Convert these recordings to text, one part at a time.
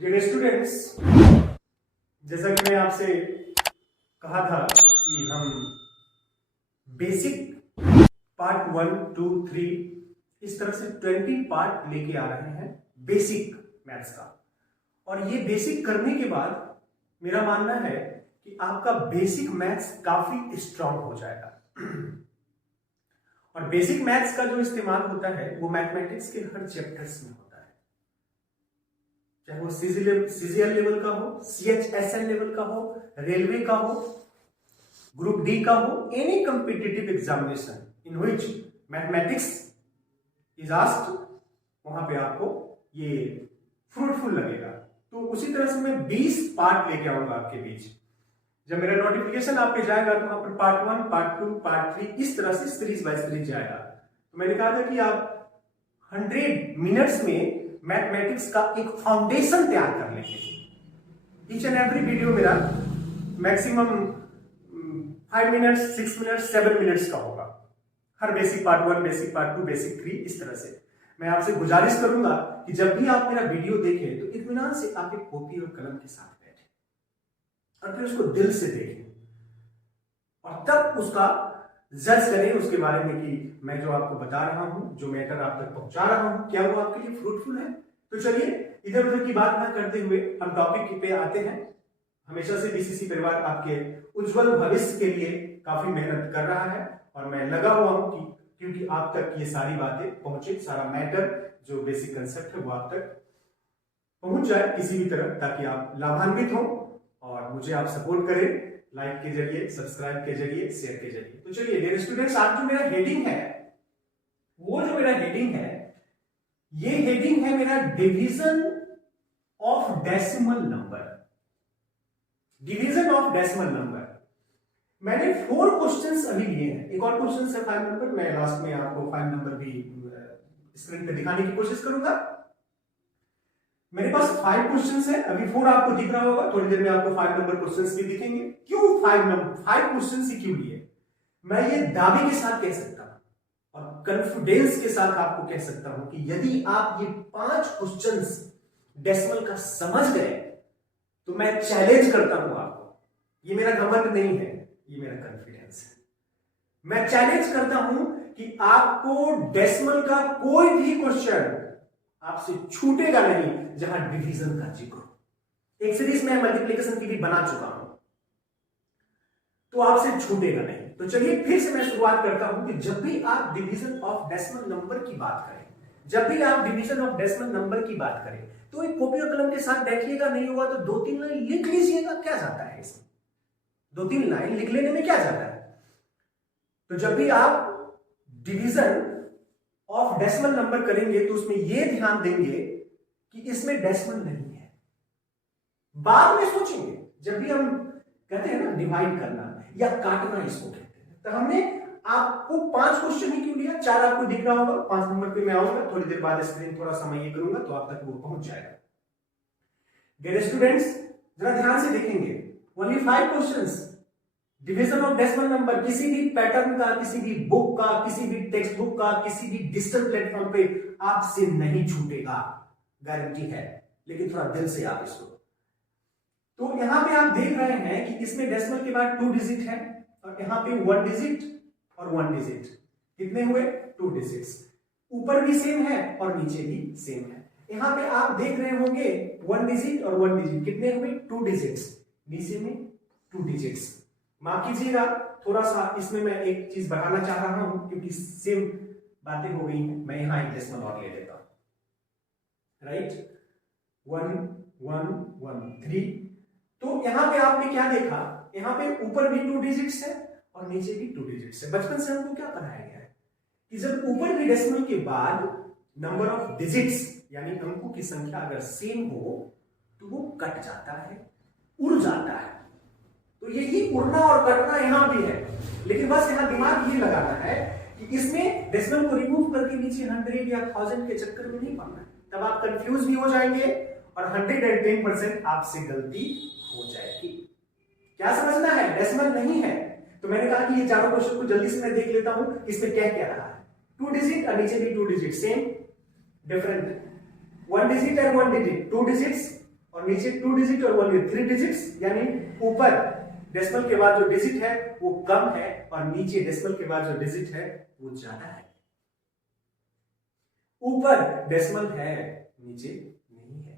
Dear students, जैसा कि मैं आपसे कहा था कि हम बेसिक पार्ट 1, 2, 3 इस तरह से 20 पार्ट लेके आ रहे हैं बेसिक मैथ्स का। और ये बेसिक करने के बाद मेरा मानना है कि आपका बेसिक मैथ्स काफी स्ट्रांग हो जाएगा। और बेसिक मैथ्स का जो इस्तेमाल होता है वो मैथमेटिक्स के हर चैप्टर्स में होता है, चाहे वो सीजीएल लेवल का हो, सीएचएसएल लेवल का हो, रेलवे का हो, ग्रुप डी का हो, any competitive examination in which mathematics is asked, वहां पे आपको ये फ्रूटफुल लगेगा। तो उसी तरह से मैं 20 पार्ट लेके आऊंगा आपके बीच। जब मेरा नोटिफिकेशन आप पे जाएगा तो वहां पर पार्ट 1, पार्ट 2, पार्ट 3 इस तरह से सीरीज बाय सीरीज जाएगा। तो मैंने कहा था कि आप 100 मिनट्स में मैथमेटिक्स का एक फाउंडेशन तैयार कर लेंगे। ईच एंड एवरी वीडियो मेरा मैक्सिमम 5 मिनट्स, 6 मिनट्स, 7 मिनट्स का होगा। हर basic part 1, basic part 2, basic 3 इस तरह से। मैं आपसे गुजारिश करूंगा कि जब भी आप मेरा वीडियो देखें तो इत्मीनान से आप एक कॉपी और कलम के साथ बैठे और फिर उसको दिल से देखें और तब उसका जज करें उसके बारे में कि मैं जो आपको बता रहा हूं, जो मैटर आप तक पहुंचा रहा हूं, क्या वो आपके लिए फ्रूटफुल है। तो चलिए इधर उधर की बात ना करते हुए हम टॉपिक पे आते हैं। हमेशा से बीसीसी परिवार आपके उज्जवल भविष्य के लिए काफी मेहनत कर रहा है और मैं लगा हुआ हूं कि क्योंकि आप तक ये सारी बातें पहुंचे, सारा मैटर जो बेसिक कंसेप्ट है वो आप तक पहुंच जाए किसी भी तरह, ताकि आप लाभान्वित हो और मुझे आप सपोर्ट करें लाइक के जरिए, सब्सक्राइब के जरिए, शेयर के जरिए। तो चलिए डियर स्टूडेंट्स, आज जो मेरा हेडिंग है, वो जो मेरा हेडिंग है, ये हेडिंग है मेरा division of decimal number. Division of decimal number. मैंने 4 क्वेश्चंस अभी लिए हैं, एक और क्वेश्चन है 5 नंबर। मैं लास्ट में आपको 5 नंबर भी स्क्रीन पे दिखाने की कोशिश करूंगा। मेरे पास 5 क्वेश्चंस है, अभी 4 आपको दिख रहा होगा, थोड़ी देर में आपको 5 नंबर क्वेश्चंस भी दिखेंगे। क्यों 5 क्वेश्चंस ही क्यों लिए? मैं ये दावे के साथ कह सकता हूं और कॉन्फिडेंस के साथ आपको कह सकता हूं कि यदि आप ये 5 क्वेश्चंस डेसिमल का समझ गए तो मैं चैलेंज करता हूं आपको, ये मेरा घमंड नहीं है, ये मेरा कॉन्फिडेंस है। मैं चैलेंज करता हूं कि आपको डेसिमल का कोई भी क्वेश्चन आपसे छूटेगा नहीं जहां डिवीजन का जिक्र हो। एक सीरीज में मल्टीप्लिकेशन की भी बना चुका हूं, तो आपसे छूटेगा नहीं। तो चलिए फिर से मैं शुरुआत करता हूं कि जब भी आप डिवीजन ऑफ डेसिमल नंबर की बात करें, जब भी आप डिवीजन ऑफ डेसिमल नंबर की बात करें, तो एक कॉपी और कलम के साथ बैठिएगा, नहीं हुआ तो 2-3 लाइन लिख लीजिएगा। क्या जाता है इसमें? 2-3 लाइन लिख लेने में क्या जाता है? तो जब भी आप डिवीजन ऑफ डेसिमल नंबर करेंगे तो उसमें यह ध्यान देंगे कि इसमें डेसिमल नहीं है। बाद में सोचेंगे, जब भी हम कहते हैं ना डिवाइड करना या काटना इसको कहते हैं, तो हमने आपको 5 क्वेश्चन ही क्यों लिया? 4 आपको दिख रहा होगा, 5 नंबर पे मैं आऊंगा थोड़ी देर बाद, स्क्रीन थोड़ा समय ये करूंगा तो आप तक वो पहुंच जाएगा। डियर स्टूडेंट्स, जरा ध्यान से देखेंगे, only 5 questions. Division of decimal number किसी भी पैटर्न का, किसी भी बुक का, किसी भी टेक्स्ट बुक का, किसी भी डिजिटल प्लेटफॉर्म पे आपसे नहीं छूटेगा, गारंटी है। लेकिन थोड़ा दिल से आप इसको। तो यहां पे आप देख रहे हैं कि इसमें डेसिमल के बाद 2 डिजिट है और यहां पे 1 डिजिट और 1 डिजिट। कितने हुए? 2 डिजिट्स। ऊपर भी सेम है और नीचे भी सेम है। यहां पे आप देख रहे होंगे 1 डिजिट और 1 डिजिट। कितने हुए? 2 डिजिट्स। नीचे में 2 डिजिट्स। माफ कीजिएगा, थोड़ा सा इसमें मैं एक चीज बताना चाह रहा हूं क्योंकि सेम बातें हो गई हैं। मैं यहां एक डेसिमल और ले लेता हूं। राइट, 1 1 1 3। तो यहां पे आपने क्या देखा? यहां पे ऊपर भी 2 डिजिट्स है और नीचे भी 2 डिजिट्स है। बचपन से हमको क्या पढ़ाया गया है कि जब ऊपर भी डेसिमल के बाद नंबर ऑफ डिजिट्स यानी अंकों की संख्या अगर सेम हो तो वो कट जाता है, उड़ जाता है। तो यही उड़ना और कटना यहां भी है, लेकिन बस यहां दिमाग ये लगाना है कि इसमें डेसिमल को रिमूव करके नीचे 100 या 1000 के चक्कर में नहीं पड़ना है, तब आप कंफ्यूज भी हो जाएंगे और 110% आपसे गलती हो जाएगी। क्या समझना है? डेसिमल नहीं है। तो मैंने कहा कि ये चारों क्वेश्चन को जल्दी से मैं देख लेता हूं, इसमें क्या क्या रहा है। 2 डिजिट और नीचे भी 2 डिजिट, सेम डिफरेंट। 1 डिजिट और 1 डिजिट, 2 डिजिट्स और नीचे 2 डिजिट और ओनली 3 डिजिट्स, यानी ऊपर डेसिमल के बाद जो डिजिट है वो कम है और नीचे डेसिमल के बाद जो डिजिट है वो ज्यादा है। ऊपर डेसिमल है, नीचे नहीं है,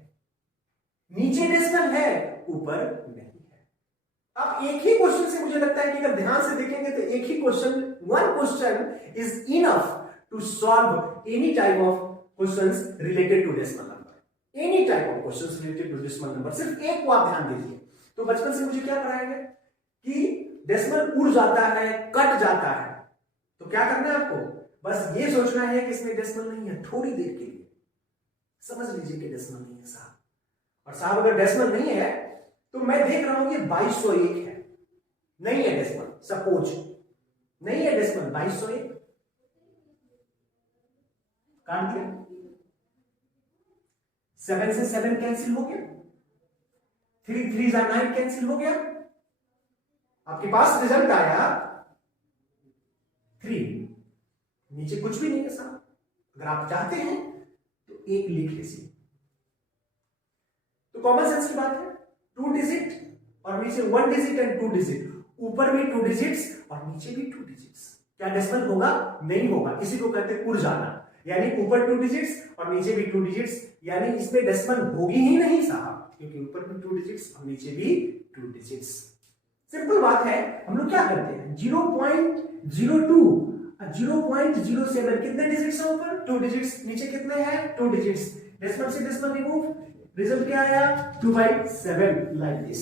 नीचे डेसिमल है, ऊपर नहीं है। अब एक ही क्वेश्चन से मुझे लगता है कि अगर ध्यान से देखेंगे तो एक ही question, one question is enough to solve any type of questions related to decimal number. Any type of questions related to decimal number, सिर्फ एक को आप ध्यान दीजिए। तो बचपन से मुझे क्या पढ़ाया गया कि डेसिमल उड़ जाता है, कट जाता है, तो क्या करना है आपको, बस ये सोचना है कि इसमें डेसिमल नहीं है, थोड़ी देर के लिए समझ लीजिए कि डेसिमल नहीं है साहब। और साहब अगर डेसिमल नहीं है तो मैं देख रहा हूं कि 2201 है, नहीं है डेसिमल, सपोज नहीं है डेसिमल, 2201 काट दिया, 7 से 7 कैंसिल हो गया, 3 3 9 कैंसिल हो गया, आपके पास रिजल्ट आया 3, नीचे कुछ भी नहीं है साहब। अगर आप चाहते हैं तो एक लिख लीजिए। तो कॉमन सेंस की बात है, 2 डिजिट और नीचे 1 डिजिट एंड 2 डिजिट, ऊपर भी 2 डिजिट्स और नीचे भी 2 डिजिट्स, क्या डेसिमल होगा? नहीं होगा। इसी को कहते हैं उड़ जाना, यानी ऊपर 2 डिजिट्स और नीचे भी 2 डिजिट्स, यानी इसमें डेसिमल होगी ही नहीं साहब, क्योंकि ऊपर भी 2 डिजिट्स और नीचे भी 2 डिजिट्स। सिंपल बात है, हम लोग क्या करते हैं, 0.02 0.07 कितने डिजिट्स हैं ऊपर? 2 डिजिट्स, नीचे कितने हैं? 2 डिजिट्स, डेसिमल से डेसिमल रिमूव, रिजल्ट क्या आया? 2/7 लाइक दिस।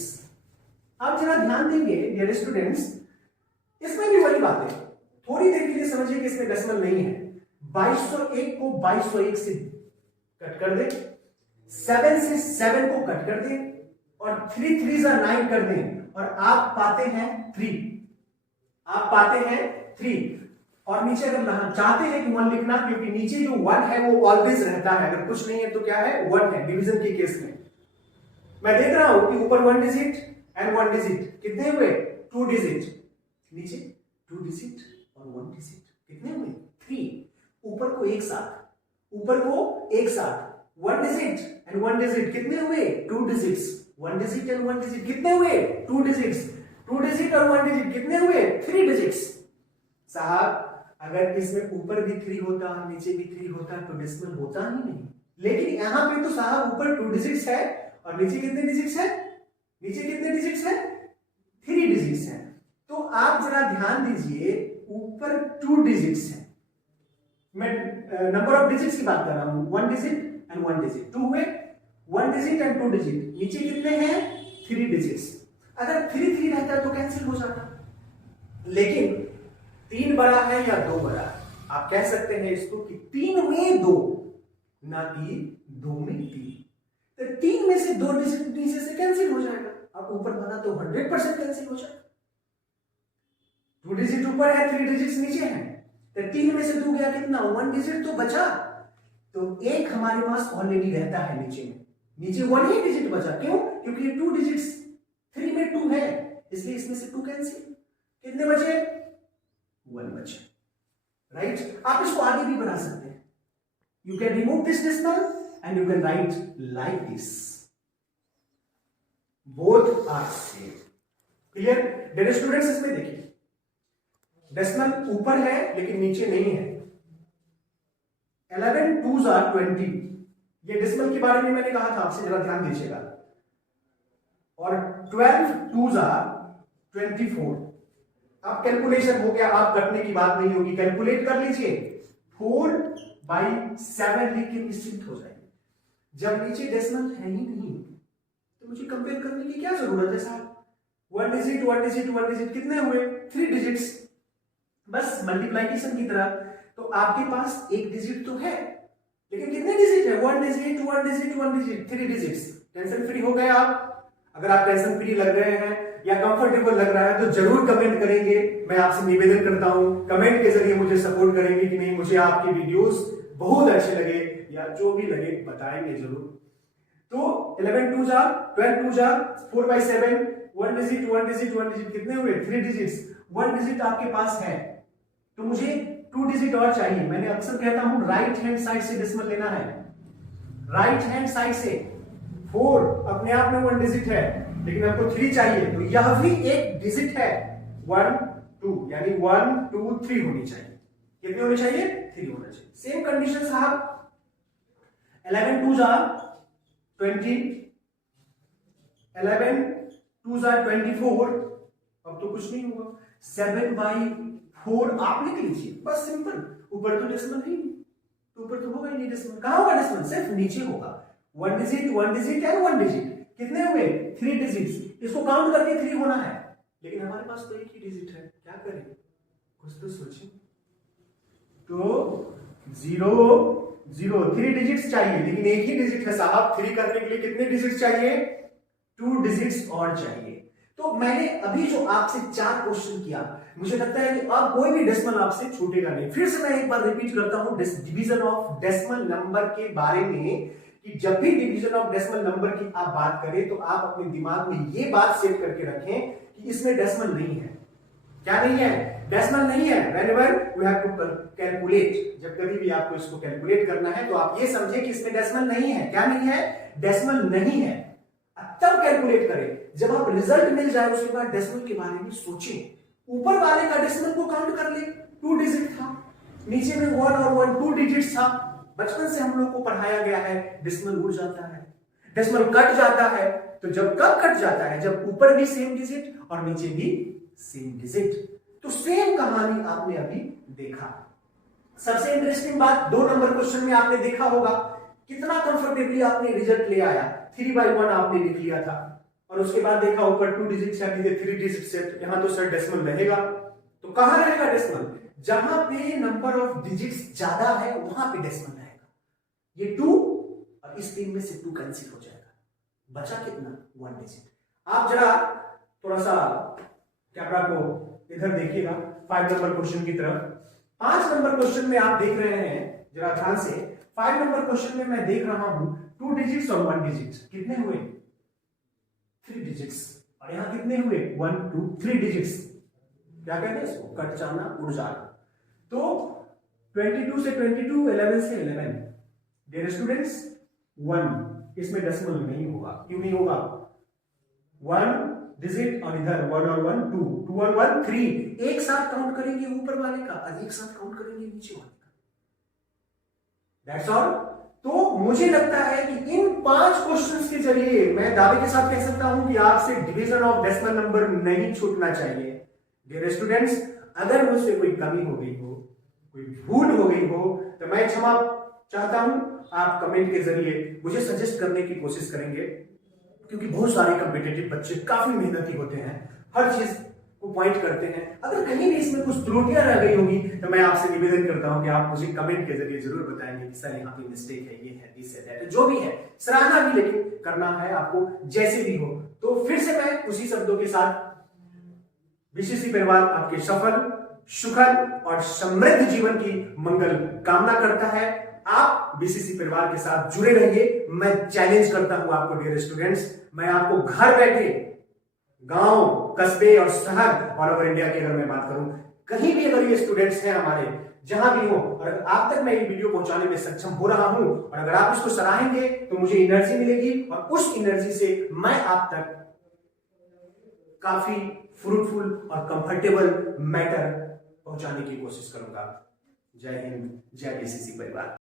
आप जरा ध्यान देंगे डियर स्टूडेंट्स, इसमें भी वही बात है, थोड़ी देर के लिए समझिए कि इसमें डेसिमल नहीं है। 2201 को 2201 से कट कर दे, 7 से 7 को कट कर दे और 3 3 9 कर दें और आप पाते हैं 3, आप पाते हैं 3। और नीचे अगर चाहते हैं कि 1 लिखना, क्योंकि नीचे जो 1 है वो ऑलवेज रहता है, अगर कुछ नहीं है तो क्या है? 1 है, डिवीजन के केस में। मैं देख रहा हूं कि ऊपर 1 डिजिट एंड 1 डिजिट, कितने हुए? 2 डिजिट, नीचे 2 डिजिट और 1 डिजिट, कितने हुए? 3। ऊपर को एक साथ, ऊपर को एक साथ 1 डिजिट एंड 1 डिजिट, कितने हुए? 2 डिजिट्स, 1 डिजिट एंड 1 डिजिट, कितने हुए? 2 डिजिट्स, 2 डिजिट और 1 डिजिट, कितने हुए? 3 डिजिट्स। साहब अगर इसमें ऊपर भी 3 होता, नीचे भी 3 होता तो डेसिमल होता ही नहीं, लेकिन यहां पे तो साहब ऊपर 2 डिजिट्स है और नीचे कितने डिजिट्स है? नीचे कितने डिजिट्स है? 3 डिजिट्स है। तो आप जरा ध्यान दीजिए, ऊपर 2 डिजिट्स है, मैं नंबर ऑफ डिजिट्स की बात कर रहा हूं, 1 डिजिट एंड 1 डिजिट, 2 हुए, 1 डिजिट एंड 2 डिजिट, नीचे कितने हैं? 3 डिजिट्स। अगर 3 3 रहता तो कैंसिल हो जाता, लेकिन 3 बड़ा है या 2 बड़ा है? आप कह सकते हैं इसको कि 3 में 2, ना कि 2 में 3। तो 3 में से 2 डिजिट नीचे से कैंसिल हो जाएगा, अब ऊपर बना तो 100% कैंसिल हो जाएगा। 2 डिजिट ऊपर है, 3 डिजिट्स नीचे हैं, तो 3 में से 2 गया कितना? 1 डिजिट तो बचा, तो एक हमारे पास ऑलरेडी रहता है नीचे में, नीचे 1 ही डिजिट बचा। क्यों? क्योंकि ये 2 डिजिट्स, 3 में 2 है, इसलिए इसमें से 2 कैंसिल, कितने बचे? 1 बचे, राइट। आप इसको आगे भी बढ़ा सकते हैं, you can remove this decimal and you can write like this, both are same. Clear dear students? इसमें देखिए डेसिमल ऊपर है लेकिन नीचे नहीं है। 11 2s are 20, ये डेसिमल के बारे में मैंने कहा था आपसे, जरा ध्यान दीजिएगा। और 12 2s are 24। अब कैलकुलेशन हो गया, आप कटने की बात नहीं होगी, कैलकुलेट कर लीजिए, 4/7 लिख के निश्चिंत हो जाएंगे। जब नीचे डेसिमल है ही नहीं तो मुझे कंपेयर करने की क्या जरूरत है साहब? 1 डिजिट 1 डिजिट 1 डिजिट, कितने हुए? 3 डिजिट्स, बस मल्टीप्लाइकेशन की तरह। तो आपके पास एक डिजिट तो है, लेकिन कितने डिजिट है? 1 digit 1 digit 1 digit, 3 digits. Tension free हो गए आप? अगर आप टेंशन फ्री लग रहे हैं या कंफर्टेबल लग रहा है तो जरूर कमेंट करेंगे। मैं आपसे निवेदन करता हूं, कमेंट के जरिए मुझे सपोर्ट करेंगे कि नहीं मुझे आपके वीडियोस बहुत अच्छे लगे या जो भी लगे बताएंगे जरूर। तो 11 2s are 12 2s are 4/7, 1 digit 1 digit 1 digit, कितने हुए? 3 डिजिट्स। 1 डिजिट आपके पास है तो मुझे 2 डिजिट और चाहिए। मैंने अक्सर कहता हूं राइट हैंड साइड से डेसिमल लेना है, राइट हैंड साइड से 4 अपने आप में 1 डिजिट है, लेकिन हमको 3 चाहिए, तो यह भी एक डिजिट है 1 2, यानी 1 2 3 होनी चाहिए। कितनी होनी चाहिए? 3 होना चाहिए। सेम कंडीशन साहब, 11 2 जा 20, 11 2 जा 24, अब तो कुछ नहीं होगा। 7/4 आप लिख लीजिए, बस सिंपल। ऊपर तो डेसिमल ही नहीं, तो ऊपर तो होगा ही नहीं डेसिमल। कहां होगा डेसिमल? सिर्फ नीचे होगा। 1 डिजिट एंड 1 डिजिट कितने हुए? 3 डिजिट्स। इसको काउंट करके 3 होना है, लेकिन हमारे पास तो एक ही डिजिट है, क्या करें? कुछ तो सोचिए। तो 0 0 3 डिजिट्स चाहिए, लेकिन एक ही डिजिट है साहब। 3 करने के लिए कितने डिजिट्स चाहिए? 2 डिजिट्स और चाहिए। तो मैंने अभी जो आपसे 4 क्वेश्चन किया, मुझे लगता है कि अब कोई भी डेसिमल आपसे छूटेगा नहीं। फिर से मैं एक बार रिपीट करता हूं डिवीजन ऑफ डेसिमल नंबर के बारे में, कि जब भी डिवीजन ऑफ डेसिमल नंबर की आप बात करें तो आप अपने दिमाग में ये बात सेट करके रखें कि इसमें डेसिमल नहीं है। क्या नहीं है? डेसिमल नहीं है। Whenever you have to calculate, जब कभी भी आपको इसको कैलकुलेट करना है तो आप ये समझे कि इसमें डेसिमल नहीं है। क्या नहीं है? डेसिमल नहीं है। तब कैलकुलेट करें, जब आप रिजल्ट मिल जाए उसके बाद डेसिमल के बारे में सोचें। ऊपर वाले का डेसिमल को काउंट कर ले, 2 डिजिट था, नीचे में 1 और 1 2 डिजिट्स था। बचपन से हम लोग को पढ़ाया गया है डेसिमल उड़ जाता है, डेसिमल कट जाता है। तो जब कब कट जाता है? जब ऊपर भी सेम डिजिट और नीचे भी सेम डिजिट। तो सेम कहानी आपने अभी देखा। सबसे इंटरेस्टिंग बात, 2 नंबर क्वेश्चन में आपने देखा होगा कितना कंफर्टेबली आपने रिजल्ट ले आया। 3/1 आपने लिख लिया था, और उसके बाद देखा ऊपर 2 डिजिट या नीचे 3 डिजिट सेट। यहां तो सर डेसिमल रहेगा, तो कहां रहेगा डेसिमल? जहां पे नंबर ऑफ डिजिट्स ज्यादा है वहां पे डेसिमल रहेगा। ये 2 और इस 3 में से 2 कैंसिल हो जाएगा, बचा कितना? 1 डिजिट। आप जरा थोड़ा सा कैमरा को इधर देखिएगा 5 नंबर क्वेश्चन की तरफ। 5 नंबर क्वेश्चन में आप देख रहे हैं जरा ध्यान से। 5 नंबर क्वेश्चन में मैं देख रहा हूं 2 डिजिट्स और 1 डिजिट। कितने हुए? 3 डिजिट्स। और यहां कितने हुए? 1 2 3 डिजिट्स। क्या कहते हैं इसको? कट जाना, उड़ जाना। तो 22 से 22, 11 से 11। डियर स्टूडेंट्स, 1 इसमें डेसिमल नहीं होगा। क्यों नहीं होगा? 1 डिजिट और इधर 1 और 1 2, 2 और 1 3। एक साथ काउंट करेंगे ऊपर वाले का और एक साथ काउंट करेंगे नीचे वाले का। That's all. तो मुझे लगता है कि इन 5 क्वेश्चंस के जरिए मैं दावे के साथ कह सकता हूं कि आपसे डिवीजन ऑफ डेसिमल नंबर नहीं छूटना चाहिए। डियर स्टूडेंट्स, अगर मुझसे कोई कमी हो गई हो, कोई भूल हो गई हो, तो मैं क्षमा चाहता हूं। आप कमेंट के जरिए मुझे सजेस्ट करने की कोशिश करेंगे, क्योंकि बहुत सारे कॉम्पिटिटिव बच्चे काफी मेहनती होते हैं, हर चीज को पॉइंट करते हैं। अगर कहीं भी इसमें कुछ त्रुटियां रह गई होगी तो मैं आपसे निवेदन करता हूं कि आप मुझे कमेंट के जरिए जरूर बताएंगे कि सर यहाँ पे मिस्टेक है, ये है, दिस है, दैट है, जो भी है। सराहना भी लेकिन करना है आपको, जैसे भी हो। तो फिर से मैं उसी शब्दों के साथ बीसीसी परिवार आपके सफल, सुखद और समृद्ध जीवन की मंगल कामना करता है। आप बीसीसी परिवार के साथ जुड़े रहिए। मैं चैलेंज करता हूं आपको डियर स्टूडेंट्स, मैं आपको घर बैठे गांव, कस्बे और शहर ऑल ओवर इंडिया की अगर मैं बात करूं, कहीं भी अगर ये स्टूडेंट्स हैं हमारे, जहां भी हो, और आप तक मैं ये वीडियो पहुंचाने में सक्षम हो रहा हूं, और अगर आप इसको सराहेंगे तो मुझे एनर्जी मिलेगी, और उस एनर्जी से मैं आप तक काफी फ्रूटफुल और कंफर्टेबल मैटर पहुंचाने की कोशिश करूंगा। जय हिंद, जय बीसीसी परिवार।